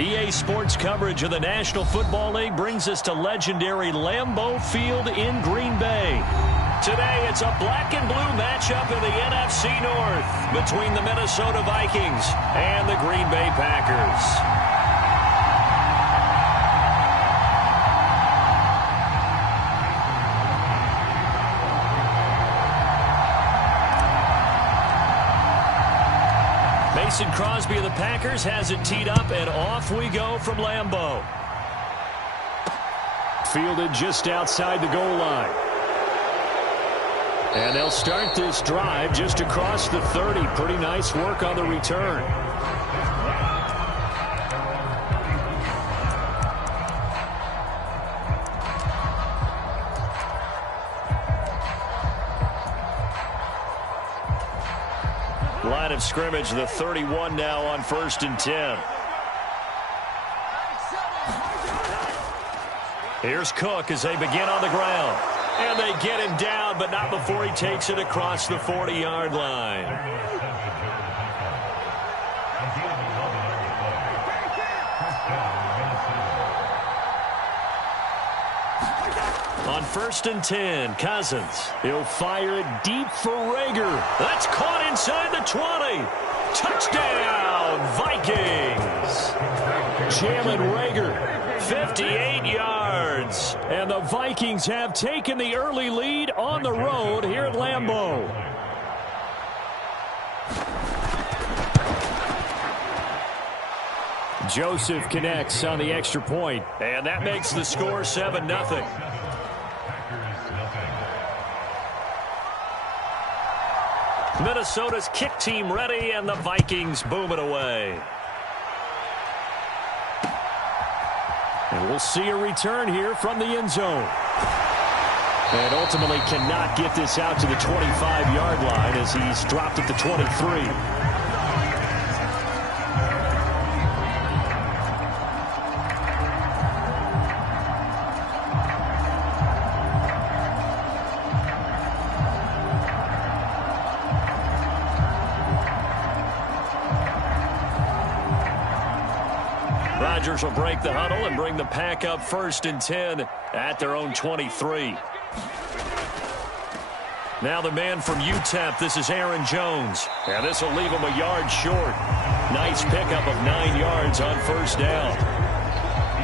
EA Sports coverage of the National Football League brings us to legendary Lambeau Field in Green Bay. Today, it's a black and blue matchup in the NFC North between the Minnesota Vikings and the Green Bay Packers. Mason Crosby of the Packers has it teed up, and off we go from Lambeau. Fielded just outside the goal line. And they'll start this drive just across the 30. Pretty nice work on the return. Line of scrimmage, the 31 now on 1st and 10. Here's Cook as they begin on the ground. And they get him down, but not before he takes it across the 40-yard line. On 1st and 10, Cousins. He'll fire it deep for Rager. That's caught inside the 20. Touchdown, Vikings. Jalen Rager, 58 yards. And the Vikings have taken the early lead on the road here at Lambeau. Joseph connects on the extra point, and that makes the score 7-0. Minnesota's kick team ready, and the Vikings boom it away. And we'll see a return here from the end zone. And ultimately cannot get this out to the 25-yard line as he's dropped at the 23. Rodgers will break the huddle and bring the pack up 1st and 10 at their own 23. Now the man from UTEP, this is Aaron Jones. And this will leave him a yard short. Nice pickup of 9 yards on 1st down.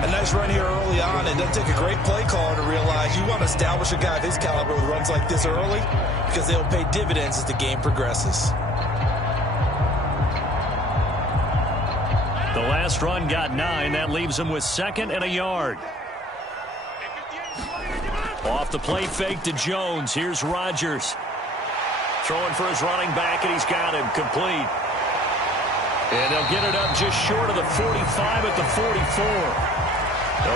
A nice run here early on. It doesn't take a great play caller to realize you want to establish a guy of his caliber with runs like this early because they'll pay dividends as the game progresses. The last run got 9. That leaves him with 2nd and a yard. Off the play fake to Jones. Here's Rodgers. Throwing for his running back, and he's got him complete. And they'll get it up just short of the 45 at the 44.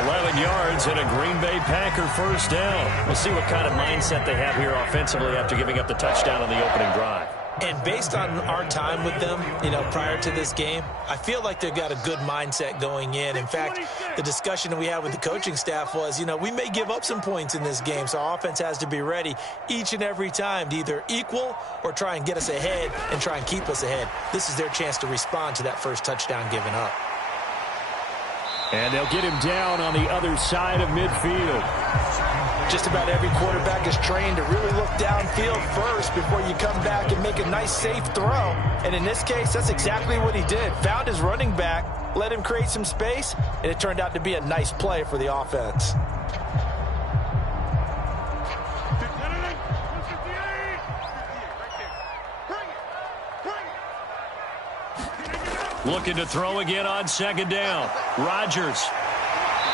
11 yards and a Green Bay Packer 1st down. We'll see what kind of mindset they have here offensively after giving up the touchdown on the opening drive. And based on our time with them, prior to this game, I feel like they've got a good mindset going in. In fact, the discussion that we had with the coaching staff was, we may give up some points in this game, so our offense has to be ready each and every time to either equal or try and get us ahead and try and keep us ahead. This is their chance to respond to that first touchdown given up. And they'll get him down on the other side of midfield. Just about every quarterback is trained to really look downfield first before you come back and make a nice, safe throw. And in this case, that's exactly what he did. Found his running back, let him create some space, and it turned out to be a nice play for the offense. Looking to throw again on 2nd down. Rodgers.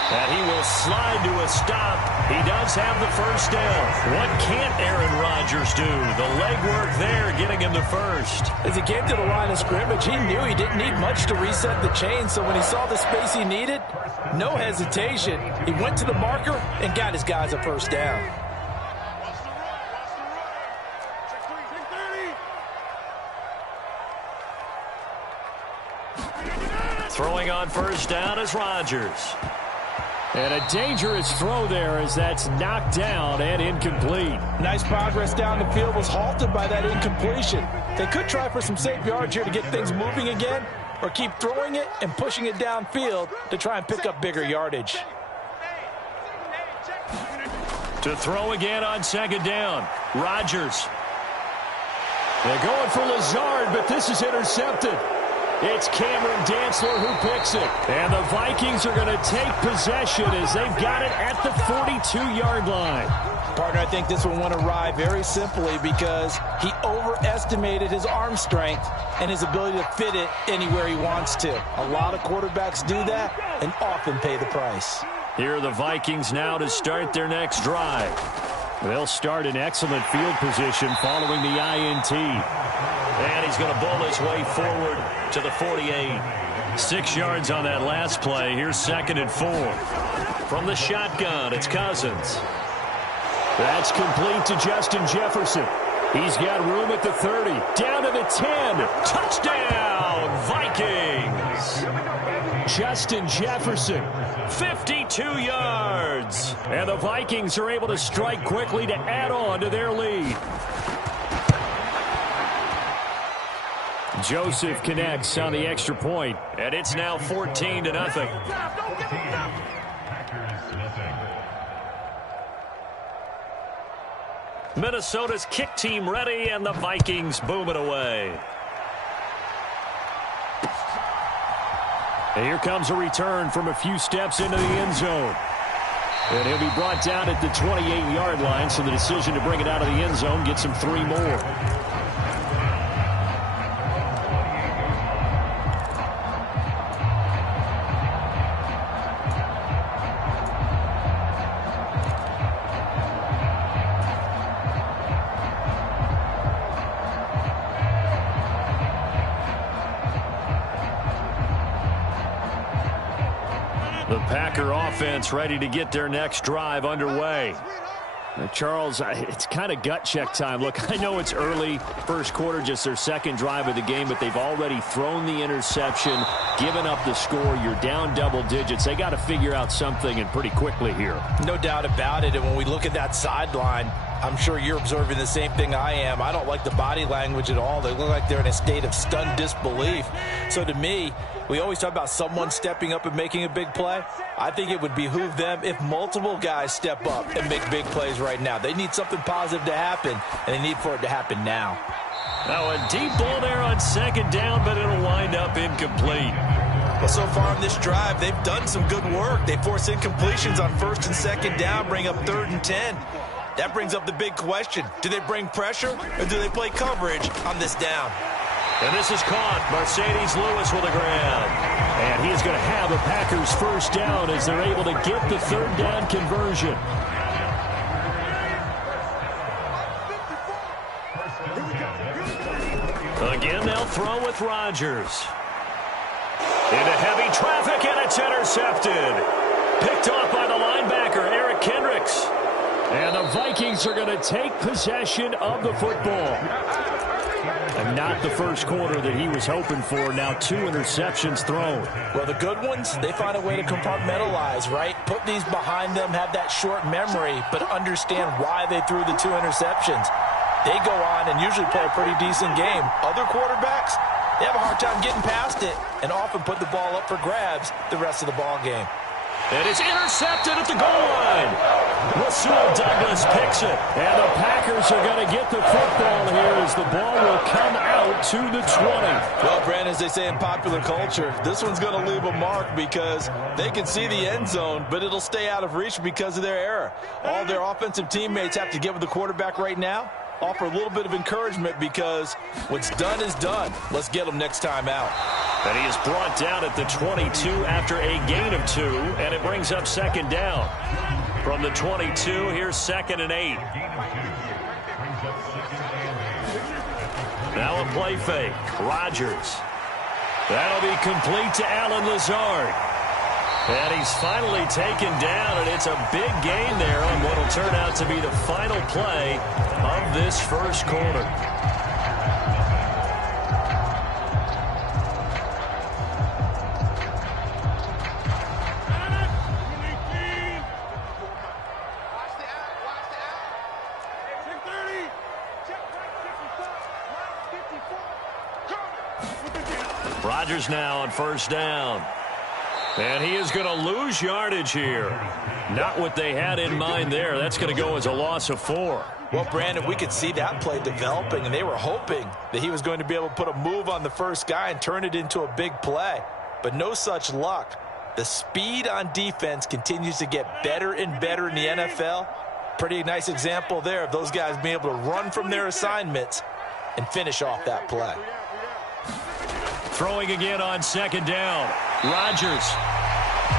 And he will slide to a stop. He does have the 1st down. What can't Aaron Rodgers do? The legwork there getting him the 1st. As he came to the line of scrimmage, he knew he didn't need much to reset the chain. So when he saw the space he needed, no hesitation. He went to the marker and got his guys a 1st down. Throwing on 1st down is Rodgers. And a dangerous throw there as that's knocked down and incomplete. Nice progress down the field was halted by that incompletion. They could try for some safe yards here to get things moving again, or keep throwing it and pushing it downfield to try and pick up bigger yardage. To throw again on second down. Rodgers. They're going for Lazard, but this is intercepted. It's Cameron Dantzler who picks it. And the Vikings are going to take possession as they've got it at the 42-yard line. Partner, I think this one went awry very simply because he overestimated his arm strength and his ability to fit it anywhere he wants to. A lot of quarterbacks do that and often pay the price. Here are the Vikings now to start their next drive. They'll start in excellent field position following the INT. And he's going to bowl his way forward to the 48. 6 yards on that last play. Here's 2nd and 4. From the shotgun, it's Cousins. That's complete to Justin Jefferson. He's got room at the 30. Down to the 10. Touchdown, Vikings. Justin Jefferson, 52 yards. And the Vikings are able to strike quickly to add on to their lead. Joseph connects on the extra point, and it's now 14-0. Minnesota's kick team ready, and the Vikings boom it away. And here comes a return from a few steps into the end zone. And he'll be brought down at the 28-yard line, so the decision to bring it out of the end zone gets him 3 more. The Packer offense ready to get their next drive underway. Now, Charles, it's kind of gut check time. Look, I know it's early, first quarter, just their second drive of the game, but they've already thrown the interception, given up the score. You're down double digits. They got to figure out something, and pretty quickly here. No doubt about it, and when we look at that sideline, I'm sure you're observing the same thing I am. I don't like the body language at all. They look like they're in a state of stunned disbelief. So to me, we always talk about someone stepping up and making a big play. I think it would behoove them if multiple guys step up and make big plays right now. They need something positive to happen, and they need for it to happen now. Now a deep ball there on second down, but it'll wind up incomplete. Well, so far on this drive, they've done some good work. They force incompletions on first and second down, bring up 3rd and 10. That brings up the big question. Do they bring pressure or do they play coverage on this down? And this is caught. Mercedes Lewis with a grab. And he is going to have a Packers first down as they're able to get the 3rd down conversion. Again, they'll throw with Rodgers. Into heavy traffic, and it's intercepted. Picked off by the linebacker, Eric Kendricks. And the Vikings are going to take possession of the football. And not the first quarter that he was hoping for. Now 2 interceptions thrown. Well, the good ones, they find a way to compartmentalize, right? Put these behind them, have that short memory, but understand why they threw the 2 interceptions. They go on and usually play a pretty decent game. Other quarterbacks, they have a hard time getting past it and often put the ball up for grabs the rest of the ball game. And it's intercepted at the goal line. Rasul Douglas picks it. And the Packers are going to get the football here as the ball will come out to the 20. Well, Brandon, as they say in popular culture, this one's going to leave a mark because they can see the end zone, but it'll stay out of reach because of their error. All their offensive teammates have to get with the quarterback right now, offer a little bit of encouragement because what's done is done. Let's get them next time out. And he is brought down at the 22 after a gain of 2, and it brings up second down. From the 22, here's 2nd and 8. Now a play fake. Rodgers. That'll be complete to Alan Lazard. And he's finally taken down, and it's a big gain there on what will turn out to be the final play of this first quarter. Rodgers now on first down. And he is going to lose yardage here. Not what they had in mind there. That's going to go as a loss of 4. Well, Brandon, we could see that play developing, and they were hoping that he was going to be able to put a move on the first guy and turn it into a big play. But no such luck. The speed on defense continues to get better and better in the NFL. Pretty nice example there of those guys being able to run from their assignments and finish off that play. Throwing again on second down. Rodgers.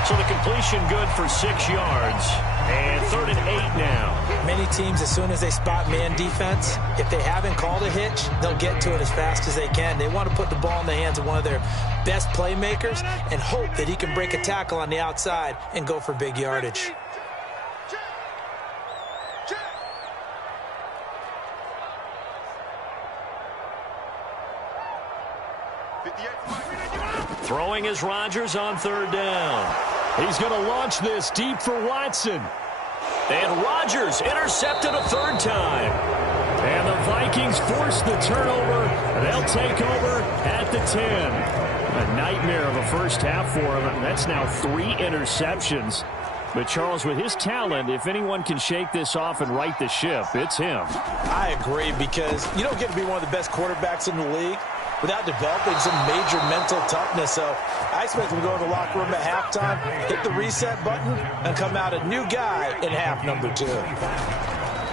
So the completion good for 6 yards. And 3rd and 8 now. Many teams, as soon as they spot man defense, if they haven't called a hitch, they'll get to it as fast as they can. They want to put the ball in the hands of one of their best playmakers and hope that he can break a tackle on the outside and go for big yardage. Throwing is Rodgers on 3rd down. He's going to launch this deep for Watson. And Rodgers intercepted a 3rd time. And the Vikings force the turnover. They'll take over at the 10. A nightmare of a first half for him. That's now 3 interceptions. But, Charles, with his talent, if anyone can shake this off and right the ship, it's him. I agree, because you don't get to be one of the best quarterbacks in the league without developing some major mental toughness. So I expect him to go in the locker room at halftime, hit the reset button, and come out a new guy in half number 2.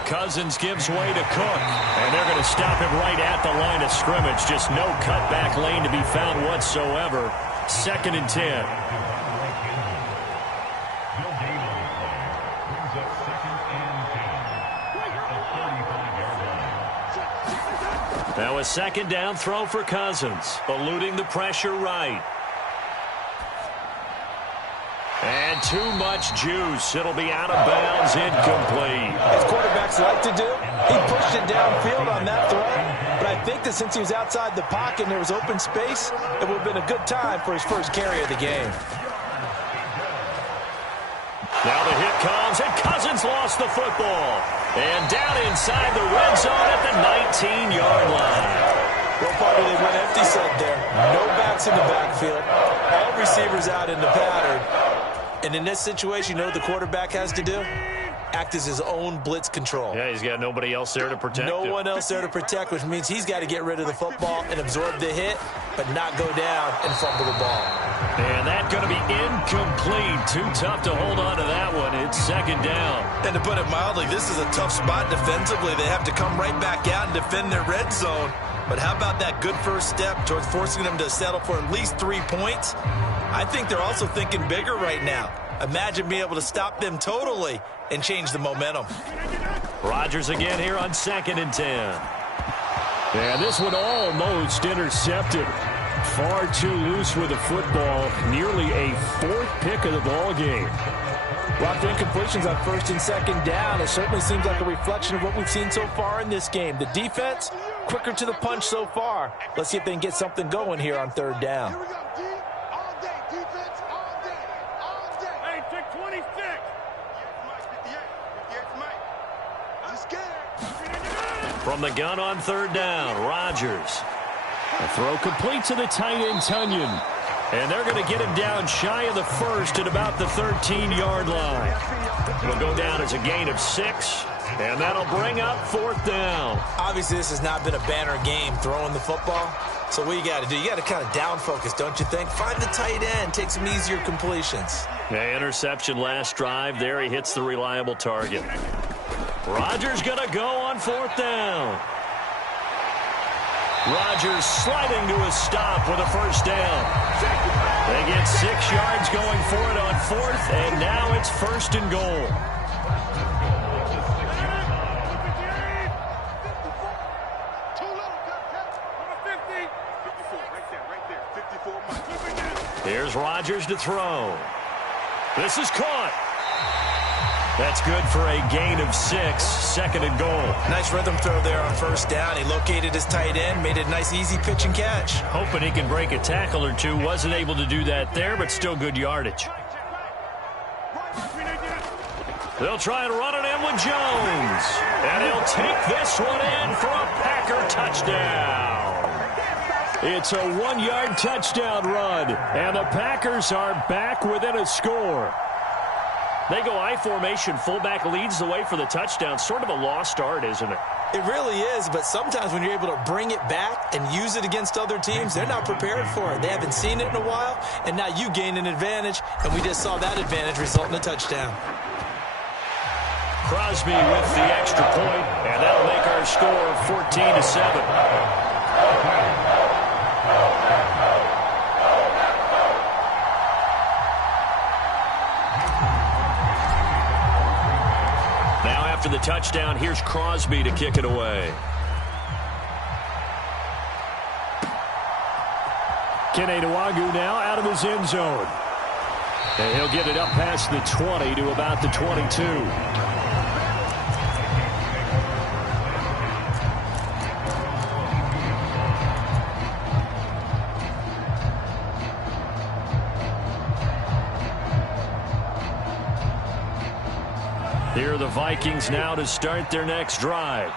Cousins gives way to Cook, and they're going to stop him right at the line of scrimmage. Just no cutback lane to be found whatsoever. 2nd and 10. Now a 2nd down throw for Cousins, eluding the pressure right. And too much juice. It'll be out of bounds, incomplete. As quarterbacks like to do, he pushed it downfield on that throw. But I think that since he was outside the pocket and there was open space, it would have been a good time for his first carry of the game. Now the hit comes, and Cousins lost the football. And down inside the red zone at the 19-yard line. Well, Party, they went empty set there. No backs in the backfield. All receivers out in the pattern. And in this situation, you know what the quarterback has to do? Act as his own blitz control. Yeah, he's got nobody else there to protect him. No one else there to protect, which means he's got to get rid of the football and absorb the hit, but not go down and fumble the ball. And that's going to be incomplete. Too tough to hold on to that one. It's 2nd down. And to put it mildly, this is a tough spot defensively. They have to come right back out and defend their red zone. But how about that good first step towards forcing them to settle for at least 3 points? I think they're also thinking bigger right now. Imagine being able to stop them totally and change the momentum. Rodgers again here on 2nd and 10. And this one almost intercepted. Far too loose with the football. Nearly a 4th pick of the ball game. Lots of incompletions on 1st and 2nd down. It certainly seems like a reflection of what we've seen so far in this game. The defense, quicker to the punch so far. Let's see if they can get something going here on 3rd down. Here we go, D. All day, defense, all day, all day. Hey, check 26. 58, Mike. I'm scared. From the gun on 3rd down, Rodgers. A throw complete to the tight end, Tunyon. And they're going to get him down shy of the 1st at about the 13-yard line. It'll go down as a gain of 6, and that'll bring up 4th down. Obviously, this has not been a banner game throwing the football. So what you got to do, you got to kind of down focus, don't you think? Find the tight end, take some easier completions. Yeah, interception last drive. There he hits the reliable target. Rodgers going to go on 4th down. Rodgers sliding to a stop with a 1st down. They get 6 yards going for it on 4th, and now it's 1st and goal. Here's Rodgers to throw. This is caught. That's good for a gain of 6, 2nd and goal. Nice rhythm throw there on 1st down. He located his tight end, made it a nice, easy pitch and catch. Hoping he can break a tackle or two. Wasn't able to do that there, but still good yardage. They'll try and run it in with Jones. And he'll take this one in for a Packer touchdown. It's a 1-yard touchdown run, and the Packers are back within a score. They go I formation. Fullback leads the way for the touchdown. Sort of a lost art, isn't it? It really is, but sometimes when you're able to bring it back and use it against other teams, they're not prepared for it. They haven't seen it in a while, and now you gain an advantage, and we just saw that advantage result in a touchdown. Crosby with the extra point, and that'll make our score 14-7. Now after the touchdown, here's Crosby to kick it away. Kene Nwagu now out of his end zone. And he'll get it up past the 20 to about the 22. Here are the Vikings now to start their next drive.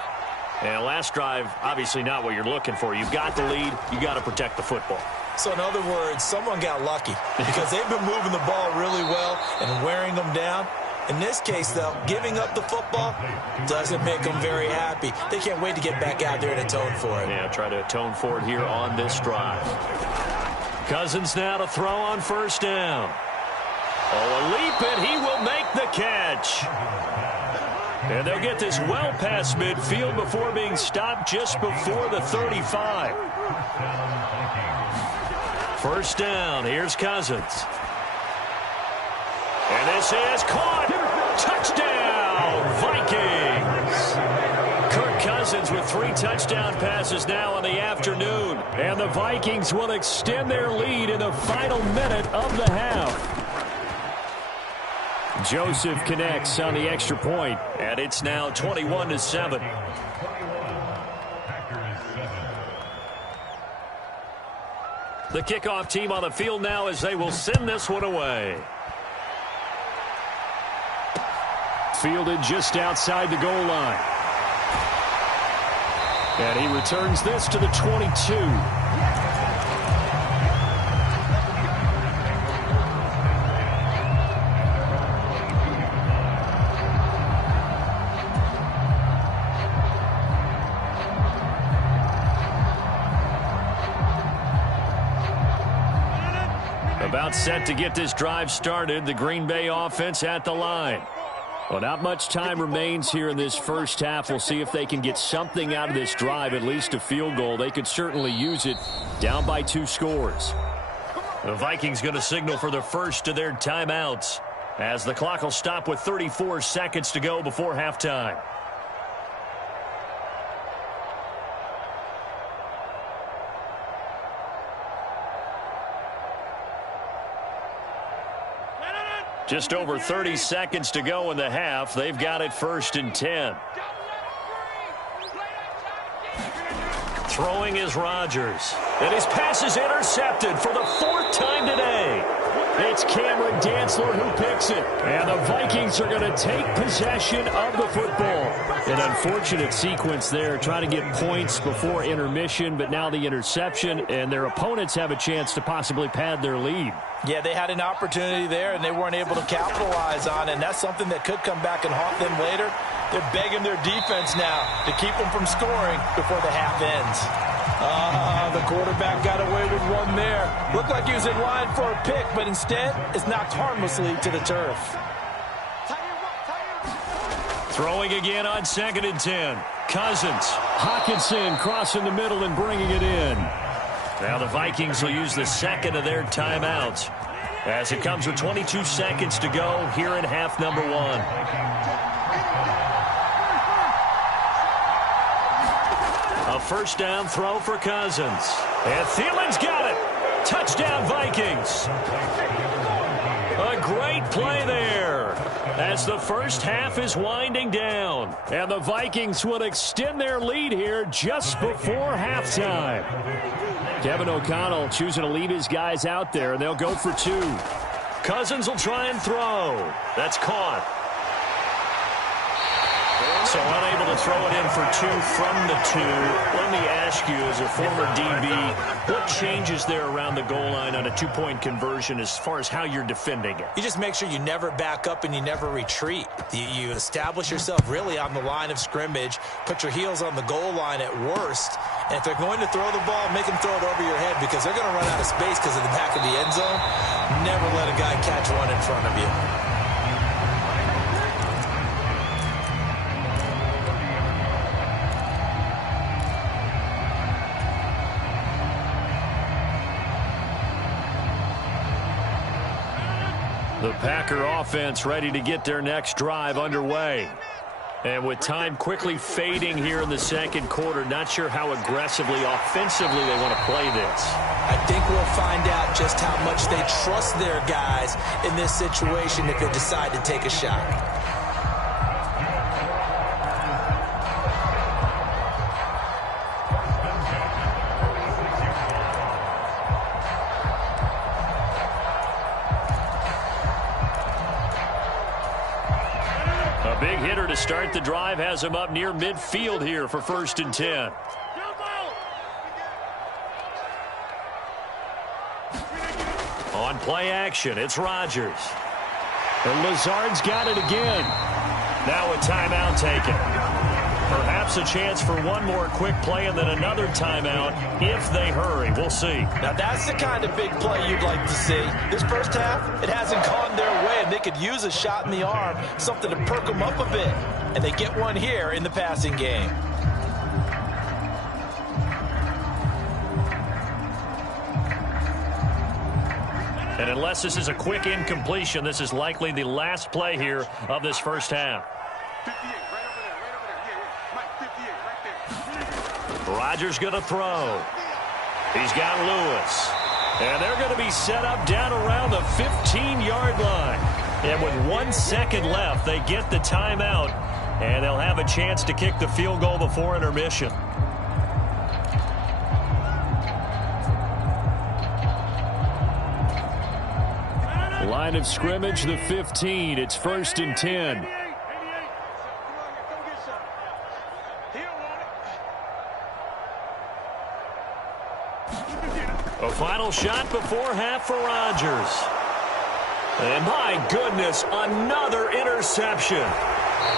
And last drive, obviously not what you're looking for. You've got the lead. You got to protect the football. So in other words, someone got lucky because they've been moving the ball really well and wearing them down. In this case, though, giving up the football doesn't make them very happy. They can't wait to get back out there and atone for it. Yeah, try to atone for it here on this drive. Cousins now to throw on first down. Oh, a leap, and he will make the catch. And they'll get this well past midfield before being stopped just before the 35. First down, here's Cousins. And this is caught. Touchdown, Vikings. Kirk Cousins with 3 touchdown passes now in the afternoon. And the Vikings will extend their lead in the final minute of the half. Joseph connects on the extra point, and it's now 21-7. The kickoff team on the field now as they will send this one away. Fielded just outside the goal line. And he returns this to the 22. About set to get this drive started. The Green Bay offense at the line. Well, not much time remains here in this first half. We'll see if they can get something out of this drive, at least a field goal. They could certainly use it down by 2 scores. The Vikings going to signal for the first of their timeouts as the clock will stop with 34 seconds to go before halftime. Just over 30 seconds to go in the half. They've got it 1st and 10. Throwing is Rodgers. And his pass is intercepted for the 4th time today. It's Cameron Dantzler who picks it. And the Vikings are going to take possession of the football. An unfortunate sequence there, trying to get points before intermission, but now the interception, and their opponents have a chance to possibly pad their lead. Yeah, they had an opportunity there, and they weren't able to capitalize on it, and that's something that could come back and haunt them later. They're begging their defense now to keep them from scoring before the half ends. The quarterback got away with one there. Looked like he was in line for a pick, but instead is knocked harmlessly to the turf. Throwing again on 2nd and 10. Cousins. Hockenson crossing the middle and bringing it in. Now the Vikings will use the second of their timeouts as it comes with 22 seconds to go here in half number 1. A first down throw for Cousins. And Thielen's got it. Touchdown, Vikings. A great play there as the first half is winding down. And the Vikings will extend their lead here just before halftime. Kevin O'Connell choosing to leave his guys out there, and they'll go for 2. Cousins will try and throw. That's caught. So unable to throw it in for 2 from the 2. Let me ask you, as a former DB, what changes there around the goal line on a 2-point conversion as far as how you're defending it? You just make sure you never back up and you never retreat. You establish yourself really on the line of scrimmage, put your heels on the goal line at worst, and if they're going to throw the ball, make them throw it over your head because they're going to run out of space because of the back of the end zone. Never let a guy catch one in front of you. The Packer offense ready to get their next drive underway. And with time quickly fading here in the second quarter, not sure how aggressively, offensively they want to play this. I think we'll find out just how much they trust their guys in this situation if they decide to take a shot. A big hitter to start the drive has him up near midfield here for 1st and 10. On play action, it's Rodgers. And Lazard's got it again. Now a timeout taken. Perhaps a chance for one more quick play and then another timeout if they hurry. We'll see. Now that's the kind of big play you'd like to see. This first half, it hasn't gone their way, and they could use a shot in the arm, something to perk them up a bit. And they get one here in the passing game. And unless this is a quick incompletion, this is likely the last play here of this first half. 58, right over there, right over there. Yeah, Mike, 58, right there. Rodgers going to throw. He's got Lewis. And they're going to be set up down around the 15-yard line. And with 1 second left, they get the timeout. And they'll have a chance to kick the field goal before intermission. Line of scrimmage, the 15. It's 1st and 10. A final shot before half for Rodgers. And my goodness, another interception.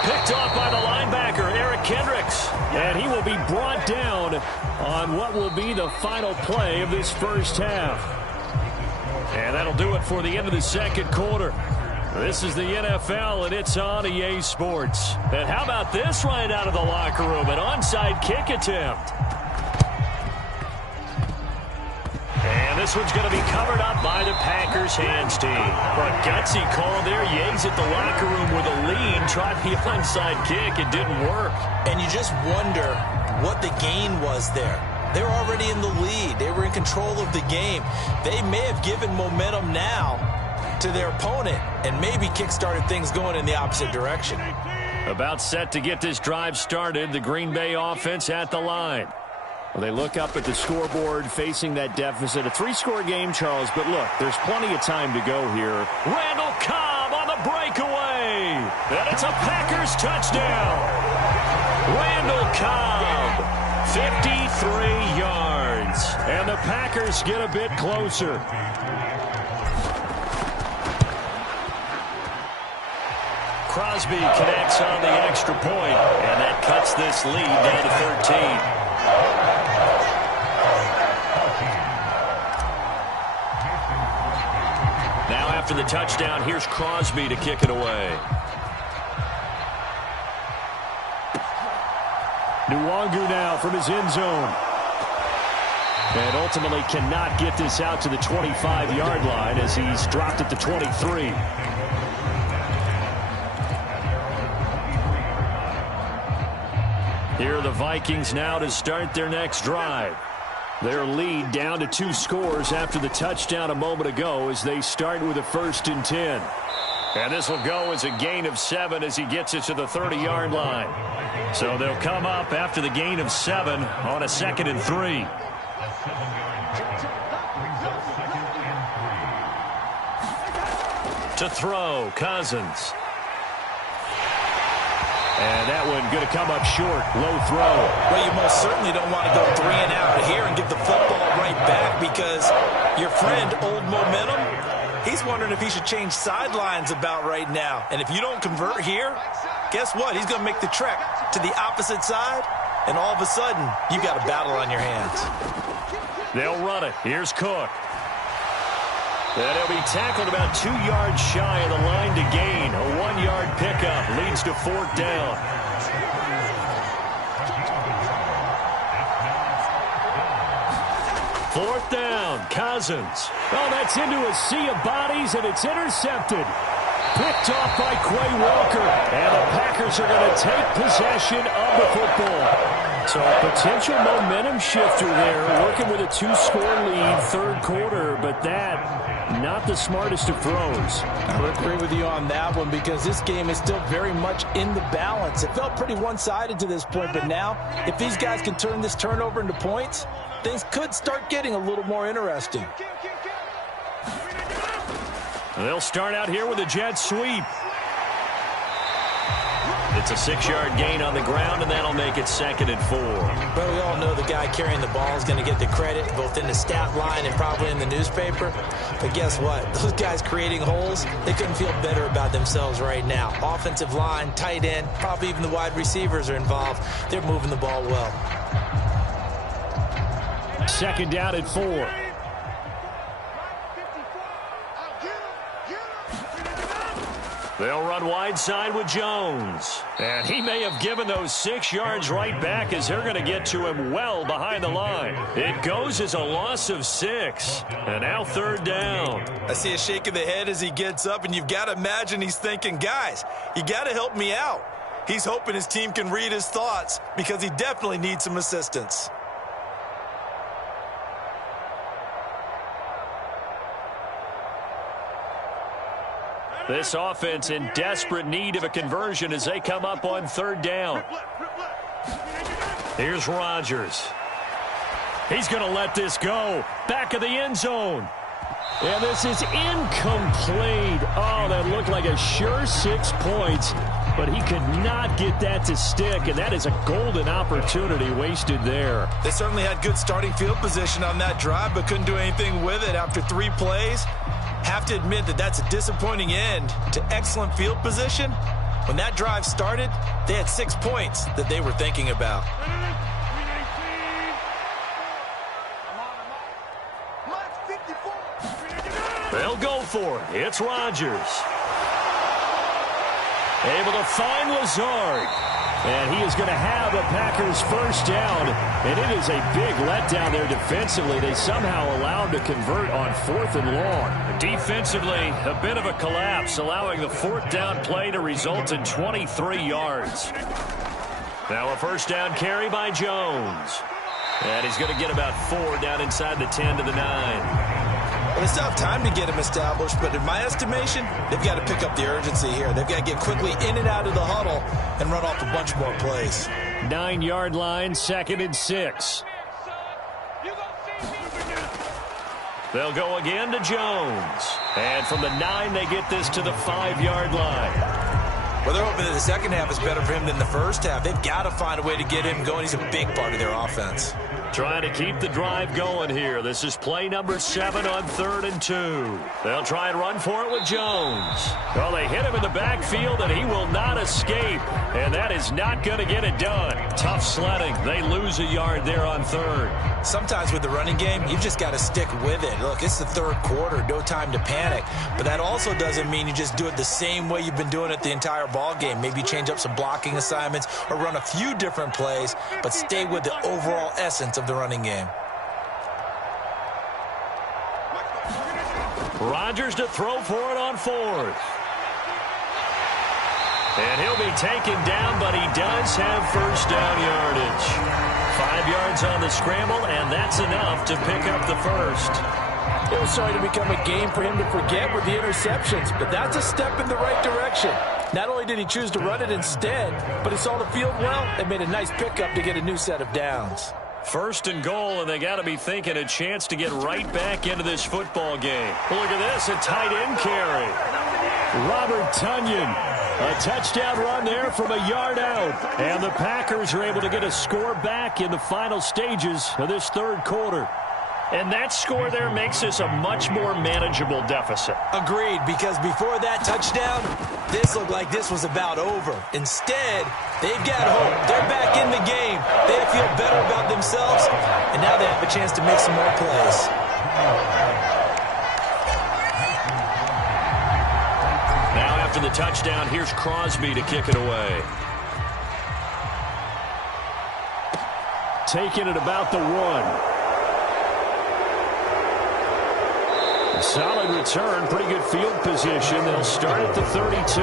Picked off by the linebacker, Eric Kendricks. And he will be brought down on what will be the final play of this first half. And that'll do it for the end of the second quarter. This is the NFL, and it's on EA Sports. And how about this right out of the locker room? An onside kick attempt. And this one's going to be covered up by the Packers hands team. A gutsy call there. Yates at the locker room with a lead. Tried the onside kick. It didn't work. And you just wonder what the gain was there. They were already in the lead. They were in control of the game. They may have given momentum now to their opponent and maybe kick-started things going in the opposite direction. About set to get this drive started. The Green Bay offense at the line. Well, they look up at the scoreboard facing that deficit. A 3-score game, Charles, but look, there's plenty of time to go here. Randall Cobb on the breakaway. And it's a Packers touchdown. Randall Cobb, 53 yards. And the Packers get a bit closer. Crosby connects on the extra point, and that cuts this lead down to 13. Now after the touchdown, here's Crosby to kick it away. Nwangu now from his end zone. And ultimately cannot get this out to the 25-yard line as he's dropped at the 23. Here are the Vikings now to start their next drive. Their lead down to 2 scores after the touchdown a moment ago as they start with a 1st and 10. And this will go as a gain of 7 as he gets it to the 30-yard line. So they'll come up after the gain of 7 on a 2nd and 3. To throw, Cousins. And that one going to come up short. Low throw. Well, you most certainly don't want to go 3 and out here and give the football right back because your friend, Old Momentum, he's wondering if he should change sidelines about right now. And if you don't convert here, guess what? He's going to make the trek to the opposite side, and all of a sudden, you got a battle on your hands. They'll run it. Here's Cook. And he'll be tackled about 2 yards shy of the line to gain. A 1-yard pickup leads to 4th down. Fourth down, Cousins. Oh, that's into a sea of bodies, and it's intercepted. Picked off by Quay Walker. And the Packers are going to take possession of the football. So a potential momentum shifter there, working with a 2-score lead, 3rd quarter, but that, not the smartest of throws. I would agree with you on that one because this game is still very much in the balance. It felt pretty one-sided to this point, but now, if these guys can turn this turnover into points, things could start getting a little more interesting. They'll start out here with a jet sweep. It's a 6-yard gain on the ground, and that'll make it 2nd and 4. But we all know the guy carrying the ball is going to get the credit, both in the stat line and probably in the newspaper. But guess what? Those guys creating holes, they couldn't feel better about themselves right now. Offensive line, tight end, probably even the wide receivers are involved. They're moving the ball well. 2nd down and 4. They'll run wide side with Jones. And he may have given those 6 yards right back as they're going to get to him well behind the line. It goes as a loss of 6. And now 3rd down. I see a shake of the head as he gets up, and you've got to imagine he's thinking, guys, you got to help me out. He's hoping his team can read his thoughts because he definitely needs some assistance. This offense in desperate need of a conversion as they come up on 3rd down. Here's Rodgers. He's going to let this go. Back of the end zone. And this is incomplete. Oh, that looked like a sure 6 points, but he could not get that to stick, and that is a golden opportunity wasted there. They certainly had good starting field position on that drive, but couldn't do anything with it after 3 plays. Have to admit that that's a disappointing end to excellent field position. When that drive started, they had 6 points that they were thinking about. They'll go for it. It's Rodgers. Able to find Lazard. And he is going to have the Packers 1st down. And it is a big letdown there defensively. They somehow allowed to convert on 4th and long. Defensively, a bit of a collapse, allowing the 4th down play to result in 23 yards. Now a 1st down carry by Jones. And he's going to get about 4 down inside the 10 to the 9. Well, they still have time to get him established, but in my estimation, they've got to pick up the urgency here. They've got to get quickly in and out of the huddle and run off a bunch more plays. 9-yard line, 2nd and 6. They'll go again to Jones. And from the 9, they get this to the 5-yard line. Well, they're hoping that the second half is better for him than the first half. They've got to find a way to get him going. He's a big part of their offense. Trying to keep the drive going here. This is play number 7 on 3rd and 2. They'll try and run for it with Jones. Well, they hit him in the backfield, and he will not escape. And that is not going to get it done. Tough sledding. They lose a yard there on 3rd. Sometimes with the running game, you've just got to stick with it. Look, it's the 3rd quarter. No time to panic. But that also doesn't mean you just do it the same way you've been doing it the entire ball game. Maybe change up some blocking assignments or run a few different plays, but stay with the overall essence of the running game. Rodgers to throw for it on 4th. And he'll be taken down, but he does have 1st down yardage. 5 yards on the scramble, and that's enough to pick up the 1st. It was starting to become a game for him to forget with the interceptions, but that's a step in the right direction. Not only did he choose to run it instead, but he saw the field well and made a nice pickup to get a new set of downs. 1st and goal, and they got to be thinking a chance to get right back into this football game. Look at this, a tight end carry. Robert Tonyan A touchdown run there from a yard out. And the Packers are able to get a score back in the final stages of this third quarter. And that score there makes this a much more manageable deficit. Agreed, because before that touchdown, this looked like this was about over. Instead, they've got hope. They're back in the game. They feel better about themselves, and now they have a chance to make some more plays. Now after the touchdown, here's Crosby to kick it away. Taking it about the 1. Solid return, pretty good field position. They'll start at the 32.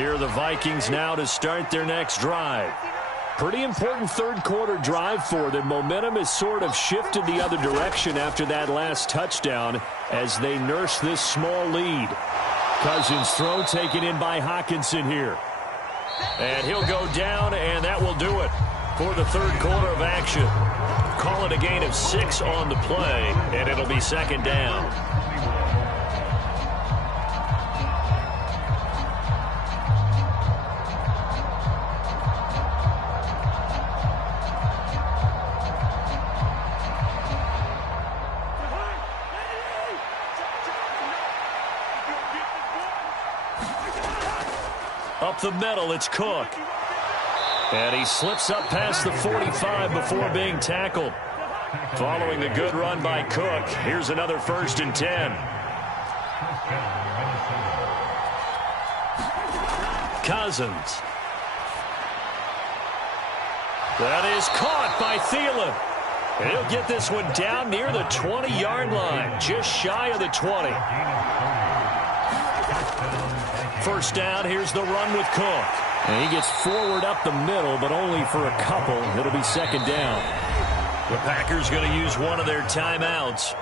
Here are the Vikings now to start their next drive. Pretty important third quarter drive for them. Momentum has sort of shifted the other direction after that last touchdown as they nurse this small lead. Cousins' throw taken in by Hockenson here. And he'll go down, and that will do it for the third quarter of action. Call it a gain of 6 on the play, and it'll be second down. Up the middle, it's Cook. And he slips up past the 45 before being tackled. Following the good run by Cook, here's another 1st and 10. Cousins. That is caught by Thielen. And he'll get this one down near the 20-yard line, just shy of the 20. First down, here's the run with Cook. And he gets forward up the middle, but only for a couple. It'll be second down. The Packers going to use one of their timeouts.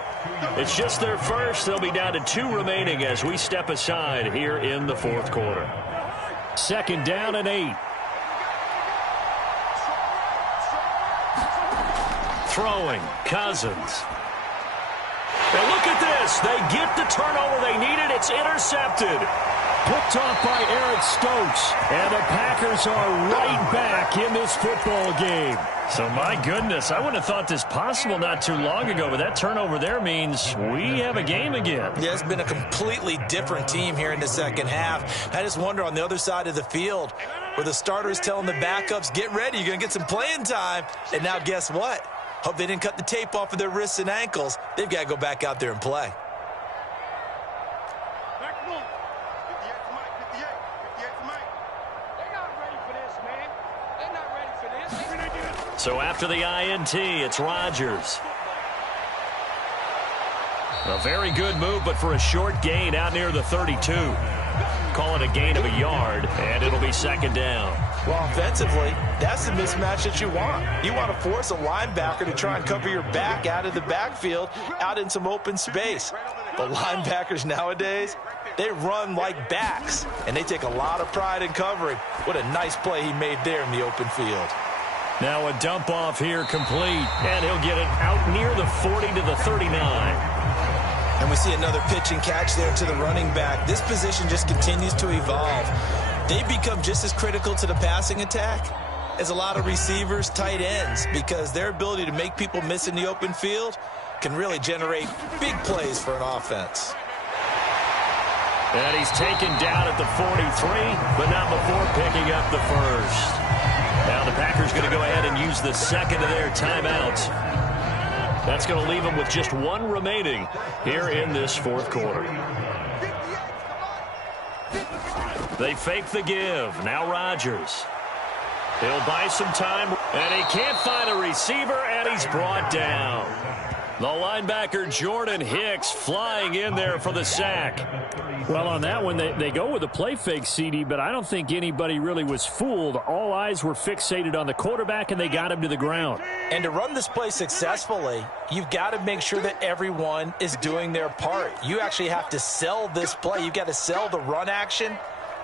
It's just their first. They'll be down to 2 remaining as we step aside here in the fourth quarter. Second down and 8. Throwing, Cousins. And look at this. They get the turnover they needed. It's intercepted. Picked off by Eric Stokes. And the Packers are right back in this football game. So, my goodness, I wouldn't have thought this possible not too long ago, but that turnover there means we have a game again. Yeah, it's been a completely different team here in the second half. I just wonder on the other side of the field where the starters telling the backups, get ready, you're going to get some playing time. And now guess what? Hope they didn't cut the tape off of their wrists and ankles. They've got to go back out there and play. So after the INT, it's Rodgers. A very good move, but for a short gain out near the 32. Call it a gain of a yard, and it'll be second down. Well, offensively, that's the mismatch that you want. You want to force a linebacker to try and cover your back out of the backfield, out in some open space. But linebackers nowadays, they run like backs, and they take a lot of pride in covering. What a nice play he made there in the open field. Now a dump off here complete, and he'll get it out near the 40 to the 39. And we see another pitch and catch there to the running back. This position just continues to evolve. They become just as critical to the passing attack as a lot of receivers, tight ends, because their ability to make people miss in the open field can really generate big plays for an offense. And he's taken down at the 43, but not before picking up the first. Now the Packers going to go ahead and use the second of their timeouts. That's going to leave them with just 1 remaining here in this fourth quarter. They fake the give. Now Rodgers. He'll buy some time, and he can't find a receiver, and he's brought down. The linebacker Jordan Hicks flying in there for the sack. Well, on that one, they go with a play fake, CD, but I don't think anybody really was fooled. All eyes were fixated on the quarterback, and they got him to the ground. And to run this play successfully, you've got to make sure that everyone is doing their part. You actually have to sell this play. You've got to sell the run action.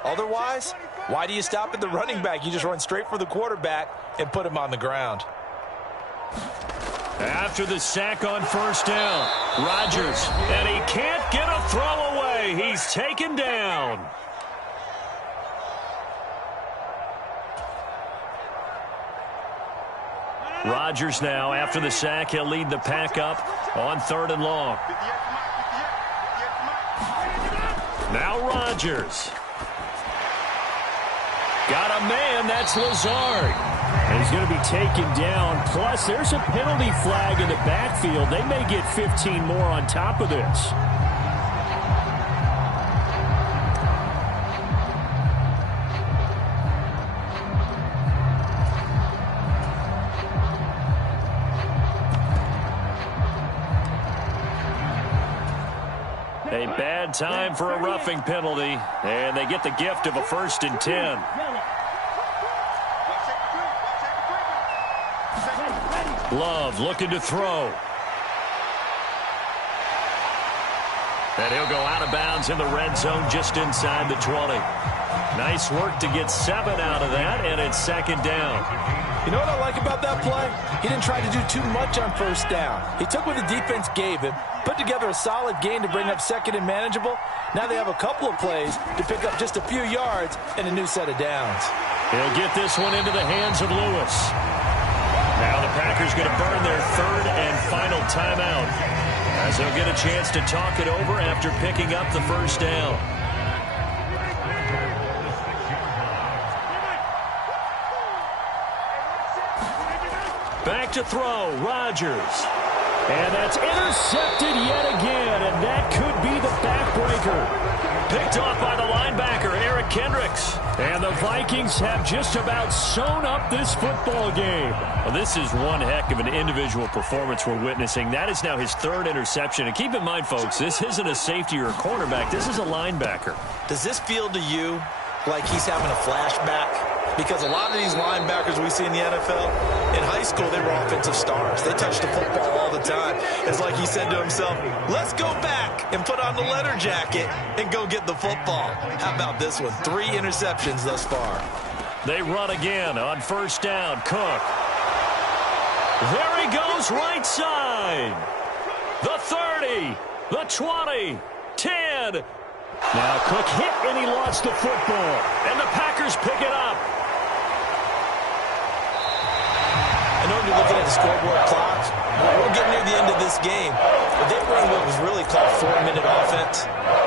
Otherwise, why do you stop at the running back? You just run straight for the quarterback and put him on the ground. After the sack on first down, Rodgers, and he can't get a throw away. He's taken down. Rodgers now, after the sack, he'll lead the pack up on 3rd and long. Now Rodgers. Got a man, that's Lazard. And he's going to be taken down. Plus, there's a penalty flag in the backfield. They may get 15 more on top of this. A bad time for a roughing penalty, and they get the gift of a 1st and 10. Love looking to throw. And he'll go out of bounds in the red zone just inside the 20. Nice work to get 7 out of that, and it's 2nd down. You know what I like about that play? He didn't try to do too much on 1st down. He took what the defense gave him, put together a solid gain to bring up 2nd and manageable. Now they have a couple of plays to pick up just a few yards and a new set of downs. He'll get this one into the hands of Lewis. Now the Packers going to burn their 3rd and final timeout, as they'll get a chance to talk it over after picking up the 1st down. Back to throw, Rodgers. And that's intercepted yet again, and that could be the backbreaker. Picked off by the linebacker, Eric Kendricks. And the Vikings have just about sewn up this football game. Well, this is one heck of an individual performance we're witnessing. That is now his 3rd interception. And keep in mind, folks, this isn't a safety or a cornerback. This is a linebacker. Does this feel to you like he's having a flashback? Because a lot of these linebackers we see in the NFL, in high school, they were offensive stars. They touched the football all the time. It's like he said to himself, let's go back and put on the leather jacket and go get the football. How about this one? 3 interceptions thus far. They run again on 1st down. Cook. There he goes, right side. The 30, the 20, 10. Now Cook hit and he lost the football. And the Packers pick it up. I know you're looking at the scoreboard clock. We're getting near the end of this game. But they run what was really called 4-minute offense.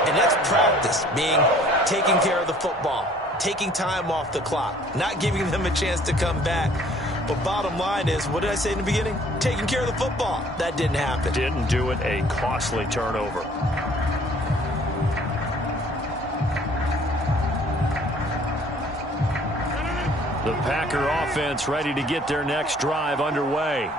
And that's practice, being taking care of the football, taking time off the clock, not giving them a chance to come back. But bottom line is, what did I say in the beginning? Taking care of the football. That didn't happen. Didn't do it. A costly turnover. The Packer offense ready to get their next drive underway.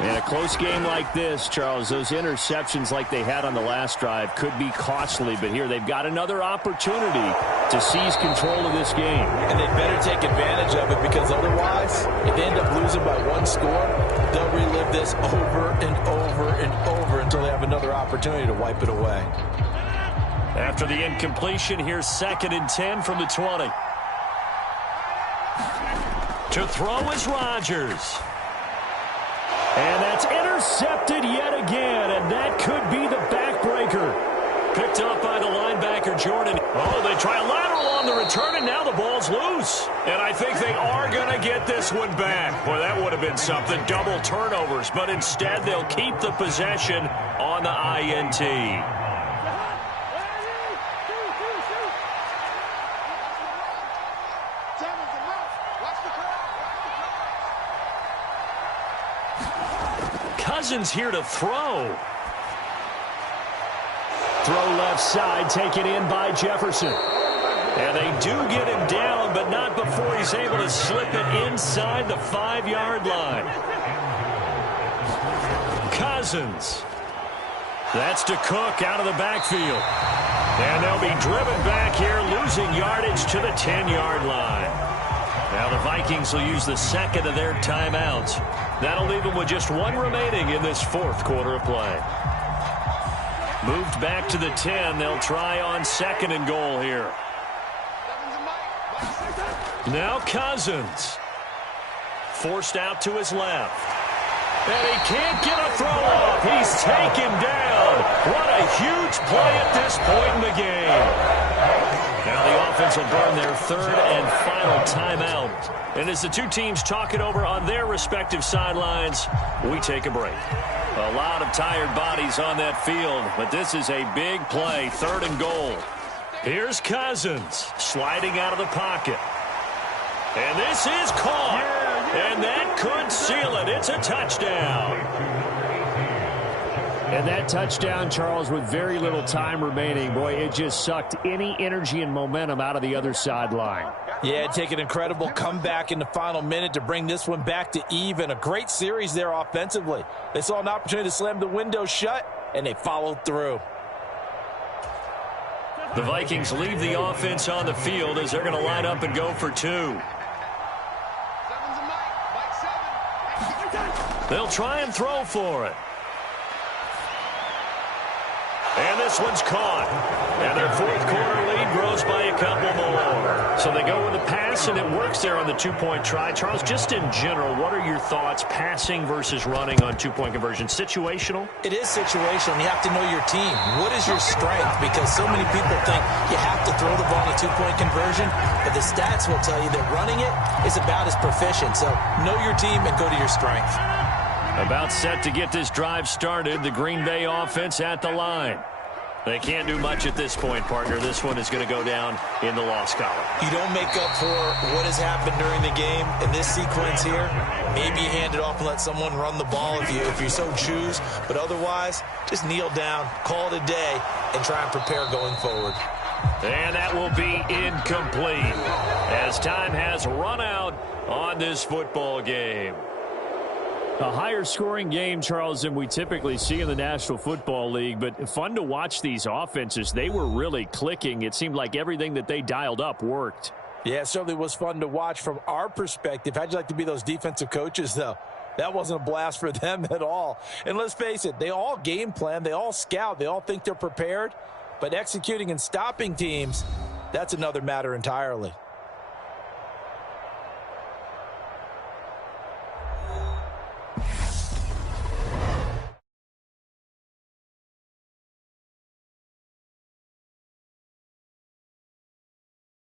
In a close game like this, Charles, those interceptions like they had on the last drive could be costly, but here they've got another opportunity to seize control of this game. And they better take advantage of it, because otherwise, if they end up losing by 1 score, they'll relive this over and over and over until they have another opportunity to wipe it away. After the incompletion, here's 2nd and 10 from the 20. To throw is Rodgers. And that's intercepted yet again, and that could be the backbreaker. Picked up by the linebacker, Jordan. Oh, they try a lateral on the return, and now the ball's loose. And I think they are going to get this one back. Boy, that would have been something, double turnovers. But instead, they'll keep the possession on the INT. Cousins here to throw. Throw left side, taken in by Jefferson. And they do get him down, but not before he's able to slip it inside the 5-yard line. Cousins. That's to Cook out of the backfield. And they'll be driven back here, losing yardage to the 10-yard line. Now the Vikings will use the 2nd of their timeouts. That'll leave them with just 1 remaining in this 4th quarter of play. Moved back to the 10. They'll try on 2nd and goal here. Now Cousins. Forced out to his left. And he can't get a throw off. He's taken down. What a huge play at this point in the game. Now the offense will burn their third and final timeout. And as the two teams talk it over on their respective sidelines, we take a break. A lot of tired bodies on that field, but this is a big play, 3rd and goal. Here's Cousins sliding out of the pocket. And this is caught. And that could seal it. It's a touchdown. And that touchdown, Charles, with very little time remaining, boy, it just sucked any energy and momentum out of the other sideline. Yeah, take an incredible comeback in the final minute to bring this one back to even. A great series there offensively. They saw an opportunity to slam the window shut, and they followed through. The Vikings leave the offense on the field as they're going to line up and go for 2. They'll try and throw for it. And this one's caught. And their 4th quarter lead grows by a couple more. So they go with a pass, and it works there on the 2-point try. Charles, just in general, what are your thoughts passing versus running on 2-point conversion? Situational? It is situational. You have to know your team. What is your strength? Because so many people think you have to throw the ball in a 2-point conversion, but the stats will tell you that running it is about as proficient. So know your team and go to your strength. About set to get this drive started, the Green Bay offense at the line. They can't do much at this point, partner. This one is going to go down in the loss column. You don't make up for what has happened during the game in this sequence here. Maybe you hand it off and let someone run the ball if you so choose. But otherwise, just kneel down, call it a day, and try and prepare going forward. And that will be incomplete as time has run out on this football game. A higher scoring game, Charles, than we typically see in the National Football League, but fun to watch these offenses. They were really clicking. It seemed like everything that they dialed up worked. Yeah, it certainly was fun to watch from our perspective. How'd you like to be those defensive coaches, though? That wasn't a blast for them at all. And let's face it, they all game plan, they all scout, they all think they're prepared, but executing and stopping teams, that's another matter entirely.